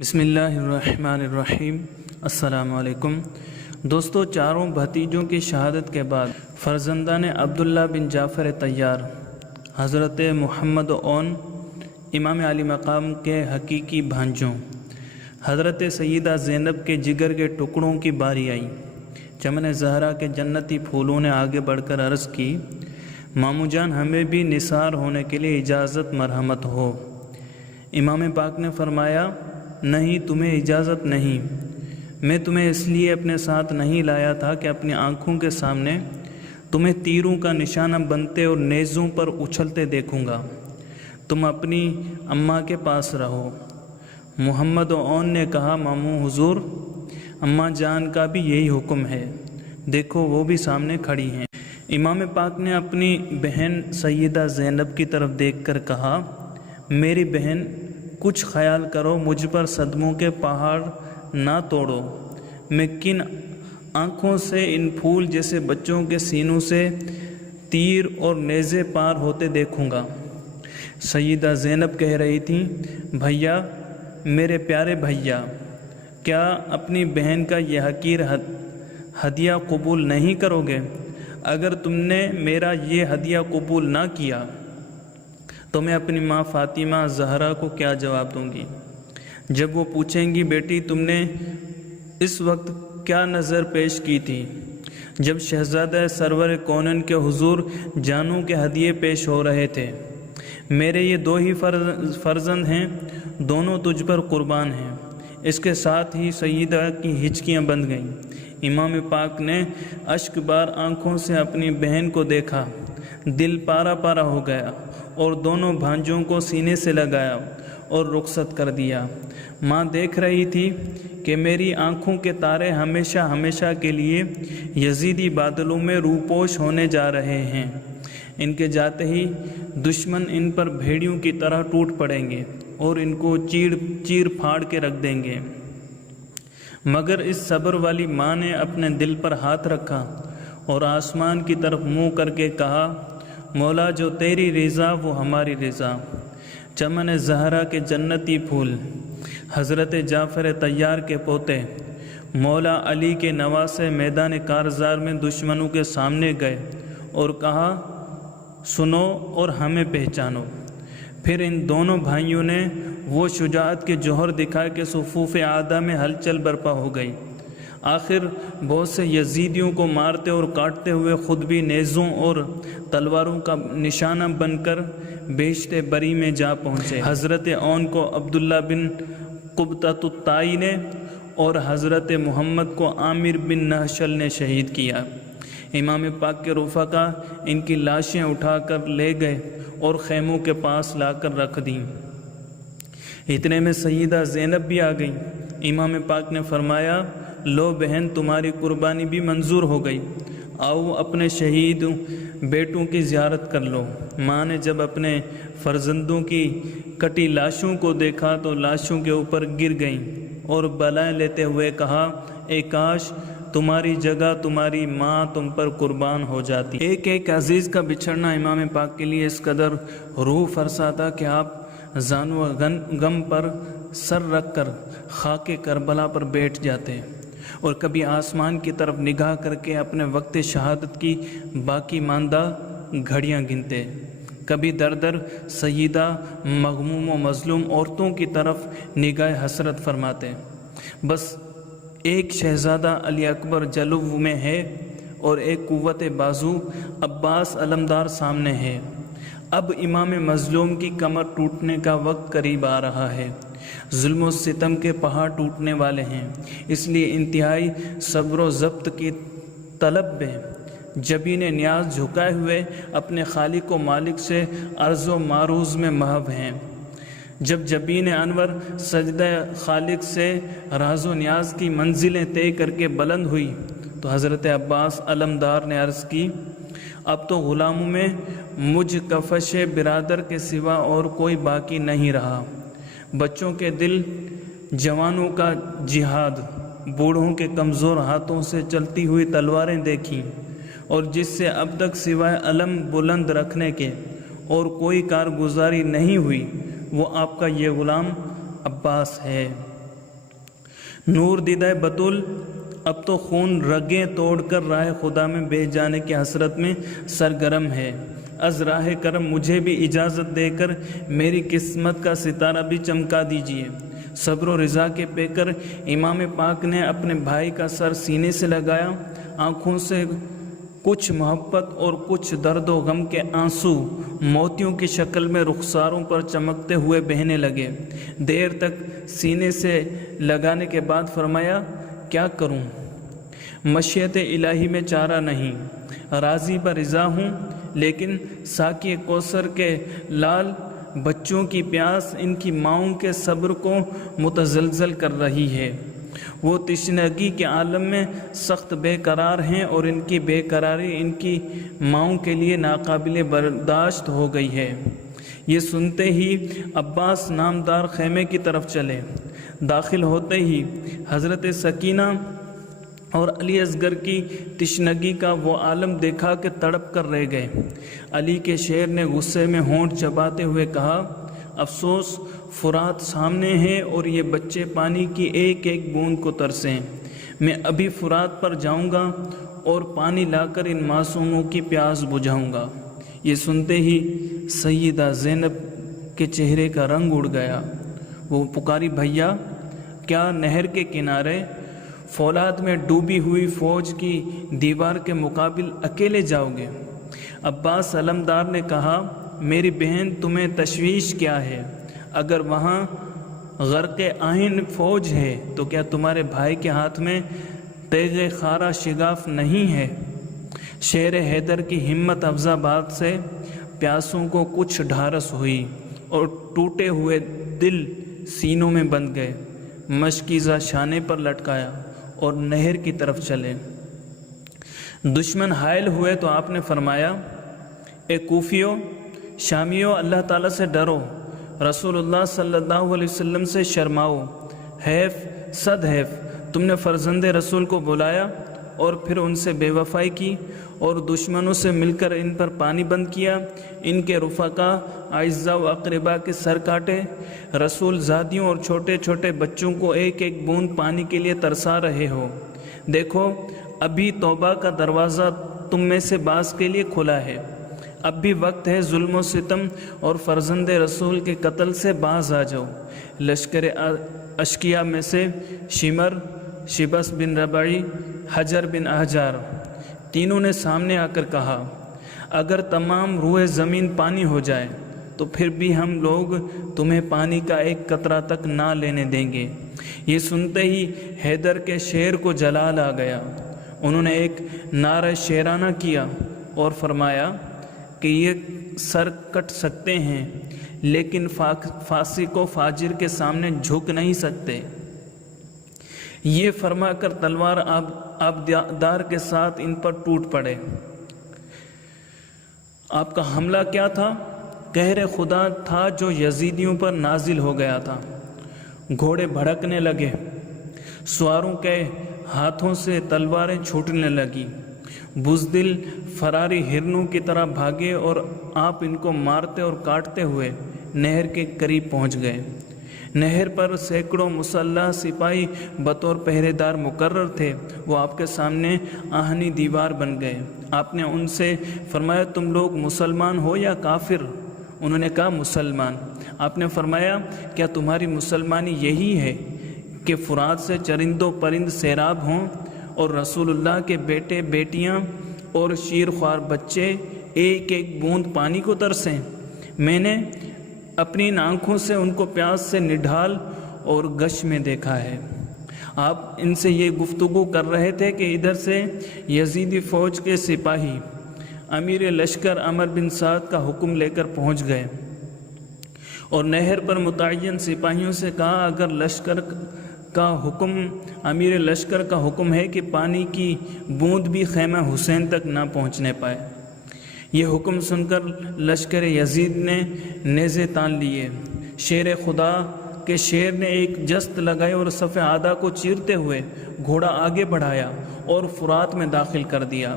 بسم اللہ الرحمن الرحیم۔ السلام علیکم دوستو، چاروں بھتیجوں کی شہادت کے بعد فرزندان عبداللہ بن جعفر طیار حضرت محمد اون امام علی مقام کے حقیقی بھانجوں حضرت سیدہ زینب کے جگر کے ٹکڑوں کی باری آئی۔ چمن زہرا کے جنتی پھولوں نے آگے بڑھ کر عرض کی، ماموں جان ہمیں بھی نثار ہونے کے لیے اجازت مرحمت ہو۔ امام پاک نے فرمایا، نہیں، تمہیں اجازت نہیں، میں تمہیں اس لیے اپنے ساتھ نہیں لایا تھا کہ اپنی آنکھوں کے سامنے تمہیں تیروں کا نشانہ بنتے اور نیزوں پر اچھلتے دیکھوں گا۔ تم اپنی اماں کے پاس رہو۔ محمد اون نے کہا، ماموں حضور، اماں جان کا بھی یہی حکم ہے، دیکھو وہ بھی سامنے کھڑی ہیں۔ امام پاک نے اپنی بہن سیدہ زینب کی طرف دیکھ کر کہا، میری بہن، کچھ خیال کرو، مجھ پر صدموں کے پہاڑ نہ توڑو۔ میں کن آنکھوں سے ان پھول جیسے بچوں کے سینوں سے تیر اور نیزے پار ہوتے دیکھوں گا۔ سیدہ زینب کہہ رہی تھیں، بھیا، میرے پیارے بھیا، کیا اپنی بہن کا یہ حقیر ہدیہ قبول نہیں کرو گے؟ اگر تم نے میرا یہ ہدیہ قبول نہ کیا تو میں اپنی ماں فاطمہ زہرا کو کیا جواب دوں گی؟ جب وہ پوچھیں گی، بیٹی تم نے اس وقت کیا نظر پیش کی تھی جب شہزادہ سرور کونین کے حضور جانوں کے ہدیے پیش ہو رہے تھے؟ میرے یہ دو ہی فرزند ہیں، دونوں تجھ پر قربان ہیں۔ اس کے ساتھ ہی سیدہ کی ہچکیاں بند گئیں۔ امام پاک نے اشک بار آنکھوں سے اپنی بہن کو دیکھا، دل پارا پارا ہو گیا اور دونوں بھانجوں کو سینے سے لگایا اور رخصت کر دیا۔ ماں دیکھ رہی تھی کہ میری آنکھوں کے تارے ہمیشہ ہمیشہ کے لیے یزیدی بادلوں میں روپوش ہونے جا رہے ہیں۔ ان کے جاتے ہی دشمن ان پر بھیڑیوں کی طرح ٹوٹ پڑیں گے اور ان کو چیر پھاڑ کے رکھ دیں گے۔ مگر اس صبر والی ماں نے اپنے دل پر ہاتھ رکھا اور آسمان کی طرف منہ کر کے کہا، مولا، جو تیری رضا وہ ہماری رضا۔ چمن زہرا کے جنتی پھول حضرت جعفر طیار کے پوتے مولا علی کے نواسے میدان کارزار میں دشمنوں کے سامنے گئے اور کہا، سنو اور ہمیں پہچانو۔ پھر ان دونوں بھائیوں نے وہ شجاعت کے جوہر دکھائے کہ صفوف اعداء میں ہلچل برپا ہو گئی۔ آخر بہت سے یزیدیوں کو مارتے اور کاٹتے ہوئے خود بھی نیزوں اور تلواروں کا نشانہ بن کر بیشتے بری میں جا پہنچے۔ حضرت اون کو عبداللہ بن قبطۃ الطائی نے اور حضرت محمد کو عامر بن نہشل نے شہید کیا۔ امام پاک کے رفقا ان کی لاشیں اٹھا کر لے گئے اور خیموں کے پاس لا کر رکھ دیں۔ اتنے میں سیدہ زینب بھی آ گئیں۔ امام پاک نے فرمایا، لو بہن، تمہاری قربانی بھی منظور ہو گئی، آؤ اپنے شہید بیٹوں کی زیارت کر لو۔ ماں نے جب اپنے فرزندوں کی کٹی لاشوں کو دیکھا تو لاشوں کے اوپر گر گئیں اور بلائیں لیتے ہوئے کہا، اے کاش تمہاری جگہ تمہاری ماں تم پر قربان ہو جاتی۔ ایک ایک عزیز کا بچھڑنا امام پاک کے لیے اس قدر روح فرسا تھا کہ آپ زانو غم پر سر رکھ کر خاک کربلا پر بیٹھ جاتے اور کبھی آسمان کی طرف نگاہ کر کے اپنے وقت شہادت کی باقی ماندہ گھڑیاں گنتے، کبھی در در سیدہ مغموم و مظلوم عورتوں کی طرف نگاہ حسرت فرماتے۔ بس ایک شہزادہ علی اکبر جلو میں ہے اور ایک قوت بازو عباس علمدار سامنے ہے۔ اب امام مظلوم کی کمر ٹوٹنے کا وقت قریب آ رہا ہے، ظلم و ستم کے پہاڑ ٹوٹنے والے ہیں، اس لیے انتہائی صبر و ضبط کی طلب میں جبین نیاز جھکائے ہوئے اپنے خالق و مالک سے عرض و معروض میں محو ہیں۔ جب جبین انور سجدہ خالق سے راز و نیاز کی منزلیں طے کر کے بلند ہوئی تو حضرت عباس علمدار نے عرض کی، اب تو غلاموں میں مجھ کفش برادر کے سوا اور کوئی باقی نہیں رہا۔ بچوں کے دل، جوانوں کا جہاد، بوڑھوں کے کمزور ہاتھوں سے چلتی ہوئی تلواریں دیکھیں، اور جس سے اب تک سوائے علم بلند رکھنے کے اور کوئی کارگزاری نہیں ہوئی، وہ آپ کا یہ غلام عباس ہے۔ نور دیدہ بطول اب تو خون رگیں توڑ کر راہ خدا میں بہہ جانے کی حسرت میں سرگرم ہے۔ از راہ کرم مجھے بھی اجازت دے کر میری قسمت کا ستارہ بھی چمکا دیجیے۔ صبر و رضا کے پیکر امام پاک نے اپنے بھائی کا سر سینے سے لگایا، آنکھوں سے کچھ محبت اور کچھ درد و غم کے آنسو موتیوں کی شکل میں رخساروں پر چمکتے ہوئے بہنے لگے۔ دیر تک سینے سے لگانے کے بعد فرمایا، کیا کروں؟ مشیت الہی میں چارہ نہیں، راضی برضا ہوں، لیکن ساقی کوثر کے لال بچوں کی پیاس ان کی ماؤں کے صبر کو متزلزل کر رہی ہے۔ وہ تشنگی کے عالم میں سخت بے قرار ہیں اور ان کی بے قراری ان کی ماؤں کے لیے ناقابل برداشت ہو گئی ہے۔ یہ سنتے ہی عباس نامدار خیمے کی طرف چلے۔ داخل ہوتے ہی حضرت سکینہ اور علی اصغر کی تشنگی کا وہ عالم دیکھا کہ تڑپ کر رہ گئے۔ علی کے شیر نے غصے میں ہونٹ چباتے ہوئے کہا، افسوس فرات سامنے ہے اور یہ بچے پانی کی ایک ایک بوند کو ترسیں۔ میں ابھی فرات پر جاؤں گا اور پانی لا کر ان معصوموں کی پیاس بجھاؤں گا۔ یہ سنتے ہی سیدہ زینب کے چہرے کا رنگ اڑ گیا۔ وہ پکاری، بھیا کیا نہر کے کنارے فولاد میں ڈوبی ہوئی فوج کی دیوار کے مقابل اکیلے جاؤ گے؟ عباس علمدار نے کہا، میری بہن تمہیں تشویش کیا ہے؟ اگر وہاں غرق آہن فوج ہے تو کیا تمہارے بھائی کے ہاتھ میں تیغ خارا شگاف نہیں ہے؟ شیر حیدر کی ہمت افزا بات سے پیاسوں کو کچھ ڈھارس ہوئی اور ٹوٹے ہوئے دل سینوں میں بند گئے۔ مشکیزہ شانے پر لٹکایا اور نہر کی طرف چلے۔ دشمن حائل ہوئے تو آپ نے فرمایا، اے کوفیو، شامیو، اللہ تعالیٰ سے ڈرو، رسول اللہ صلی اللہ علیہ وسلم سے شرماؤ۔ حیف، صد حیف، تم نے فرزند رسول کو بلایا اور پھر ان سے بے وفائی کی اور دشمنوں سے مل کر ان پر پانی بند کیا، ان کے رفقا، اعزاء و اقربا کے سر کاٹے، رسول زادیوں اور چھوٹے چھوٹے بچوں کو ایک ایک بوند پانی کے لیے ترسا رہے ہو۔ دیکھو ابھی توبہ کا دروازہ تم میں سے بعض کے لیے کھلا ہے، اب بھی وقت ہے ظلم و ستم اور فرزند رسول کے قتل سے باز آ جاؤ۔ لشکر اشقیاء میں سے شمر، شبس بن ربعی، حجر بن احجار تینوں نے سامنے آ کر کہا، اگر تمام روئے زمین پانی ہو جائے تو پھر بھی ہم لوگ تمہیں پانی کا ایک قطرہ تک نہ لینے دیں گے۔ یہ سنتے ہی حیدر کے شیر کو جلال آ گیا۔ انہوں نے ایک نعرہ شیرانہ کیا اور فرمایا کہ یہ سر کٹ سکتے ہیں لیکن فاسق و فاجر کے سامنے جھک نہیں سکتے۔ یہ فرما کر تلوار آبدار کے ساتھ ان پر ٹوٹ پڑے۔ آپ کا حملہ کیا تھا؟ قہر خدا تھا جو یزیدیوں پر نازل ہو گیا تھا۔ گھوڑے بھڑکنے لگے، سواروں کے ہاتھوں سے تلواریں چھوٹنے لگی، بزدل فراری ہرنوں کی طرح بھاگے اور آپ ان کو مارتے اور کاٹتے ہوئے نہر کے قریب پہنچ گئے۔ نہر پر سینکڑوں مسلح سپاہی بطور پہرے دار مقرر تھے۔ وہ آپ کے سامنے آہنی دیوار بن گئے۔ آپ نے ان سے فرمایا، تم لوگ مسلمان ہو یا کافر؟ انہوں نے کہا، مسلمان۔ آپ نے فرمایا، کیا تمہاری مسلمانی یہی ہے کہ فرات سے چرند و پرند سیراب ہوں اور رسول اللہ کے بیٹے بیٹیاں اور شیرخوار بچے ایک ایک بوند پانی کو ترسیں؟ میں نے اپنی ان آنکھوں سے ان کو پیاس سے نڈھال اور گش میں دیکھا ہے۔ آپ ان سے یہ گفتگو کر رہے تھے کہ ادھر سے یزیدی فوج کے سپاہی امیر لشکر عمر بن سعد کا حکم لے کر پہنچ گئے اور نہر پر متعین سپاہیوں سے کہا، اگر لشکر کا حکم امیر لشکر کا حکم ہے کہ پانی کی بوند بھی خیمہ حسین تک نہ پہنچنے پائے۔ یہ حکم سن کر لشکر یزید نے نیزے تان لیے۔ شیر خدا کے شیر نے ایک جست لگائی اور صف عادہ کو چیرتے ہوئے گھوڑا آگے بڑھایا اور فرات میں داخل کر دیا۔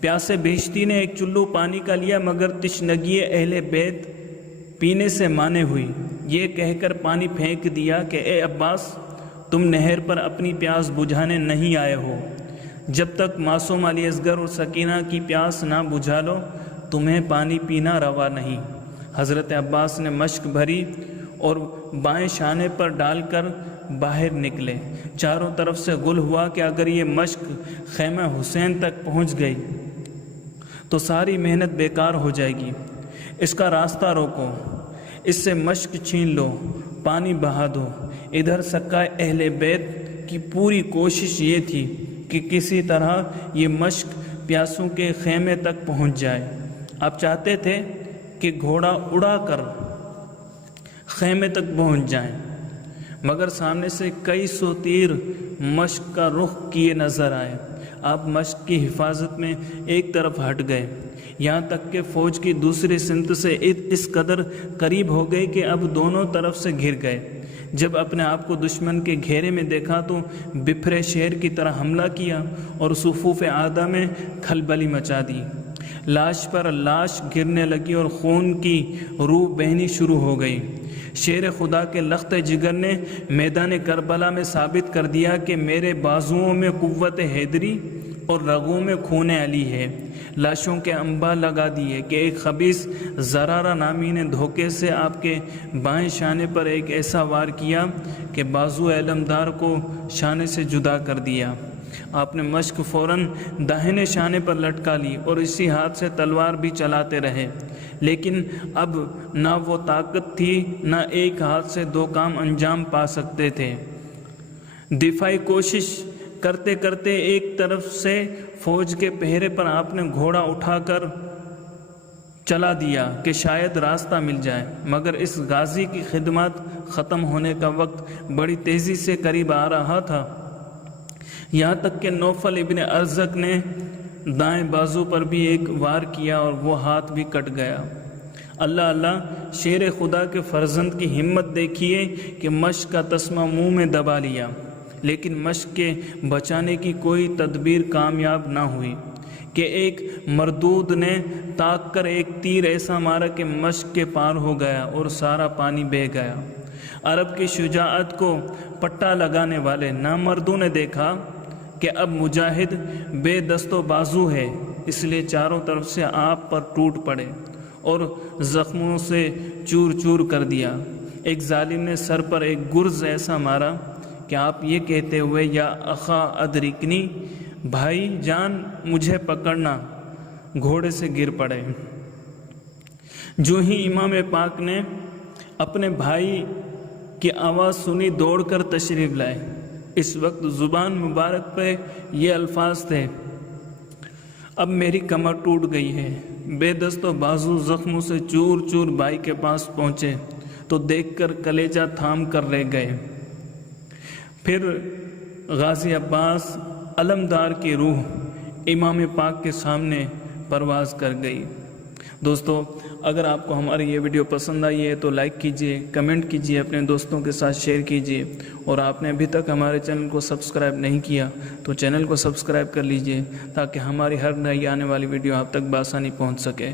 پیاسے بیشتی نے ایک چلو پانی کا لیا مگر تشنگی اہل بیت پینے سے مانے ہوئی۔ یہ کہہ کر پانی پھینک دیا کہ اے عباس، تم نہر پر اپنی پیاس بجھانے نہیں آئے ہو، جب تک معصوم علی اصغر اور سکینہ کی پیاس نہ بجھا لو تمہیں پانی پینا روا نہیں۔ حضرت عباس نے مشک بھری اور بائیں شانے پر ڈال کر باہر نکلے۔ چاروں طرف سے غل ہوا کہ اگر یہ مشک خیمہ حسین تک پہنچ گئی تو ساری محنت بیکار ہو جائے گی، اس کا راستہ روکو، اس سے مشک چھین لو، پانی بہا دو۔ ادھر سکائے اہل بیت کی پوری کوشش یہ تھی کہ کسی طرح یہ مشک پیاسوں کے خیمے تک پہنچ جائے۔ آپ چاہتے تھے کہ گھوڑا اڑا کر خیمے تک پہنچ جائیں، مگر سامنے سے کئی سو تیر مشک کا رخ کیے نظر آئے۔ آپ مشک کی حفاظت میں ایک طرف ہٹ گئے، یہاں تک کہ فوج کی دوسری سمت سے اس قدر قریب ہو گئے کہ اب دونوں طرف سے گھر گئے۔ جب اپنے آپ کو دشمن کے گھیرے میں دیکھا تو بپھرے شیر کی طرح حملہ کیا اور صفوف اعداء میں کھلبلی مچا دی۔ لاش پر لاش گرنے لگی اور خون کی روح بہنی شروع ہو گئی۔ شیر خدا کے لخت جگر نے میدان کربلا میں ثابت کر دیا کہ میرے بازوؤں میں قوت حیدری اور رگوں میں خون علی ہے۔ لاشوں کے انباء لگا دیے کہ ایک خبیث زرارہ نامی نے دھوکے سے آپ کے بائیں شانے پر ایک ایسا وار کیا کہ بازو علمدار کو شانے سے جدا کر دیا۔ آپ نے مشک فوراً داہنے شانے پر لٹکا لی اور اسی ہاتھ سے تلوار بھی چلاتے رہے، لیکن اب نہ وہ طاقت تھی نہ ایک ہاتھ سے دو کام انجام پا سکتے تھے۔ دفاعی کوشش کرتے کرتے ایک طرف سے فوج کے پہرے پر آپ نے گھوڑا اٹھا کر چلا دیا کہ شاید راستہ مل جائے، مگر اس غازی کی خدمات ختم ہونے کا وقت بڑی تیزی سے قریب آ رہا تھا، یہاں تک کہ نوفل ابن ارزق نے دائیں بازو پر بھی ایک وار کیا اور وہ ہاتھ بھی کٹ گیا۔ اللہ اللہ، شیر خدا کے فرزند کی ہمت دیکھیے کہ مشک کا تسمہ منہ میں دبا لیا، لیکن مشک کے بچانے کی کوئی تدبیر کامیاب نہ ہوئی کہ ایک مردود نے تاک کر ایک تیر ایسا مارا کہ مشک کے پار ہو گیا اور سارا پانی بہہ گیا۔ عرب کی شجاعت کو پٹا لگانے والے نامردوں نے دیکھا کہ اب مجاہد بے دست و بازو ہے، اس لیے چاروں طرف سے آپ پر ٹوٹ پڑے اور زخموں سے چور چور کر دیا۔ ایک ظالم نے سر پر ایک گرز ایسا مارا کہ آپ یہ کہتے ہوئے یا اخا ادرکنی، بھائی جان مجھے پکڑنا، گھوڑے سے گر پڑے۔ جو ہی امام پاک نے اپنے بھائی کی آواز سنی دوڑ کر تشریف لائے۔ اس وقت زبان مبارک پہ یہ الفاظ تھے، اب میری کمر ٹوٹ گئی ہے۔ بے دست و بازو زخموں سے چور چور بھائی کے پاس پہنچے تو دیکھ کر کلیجہ تھام کر رہ گئے۔ پھر غازی عباس علمدار کی روح امام پاک کے سامنے پرواز کر گئی۔ دوستو، اگر آپ کو ہماری یہ ویڈیو پسند آئی ہے تو لائک کیجئے، کمنٹ کیجئے، اپنے دوستوں کے ساتھ شیئر کیجئے، اور آپ نے ابھی تک ہمارے چینل کو سبسکرائب نہیں کیا تو چینل کو سبسکرائب کر لیجئے تاکہ ہماری ہر نئی آنے والی ویڈیو آپ تک بآسانی پہنچ سکے۔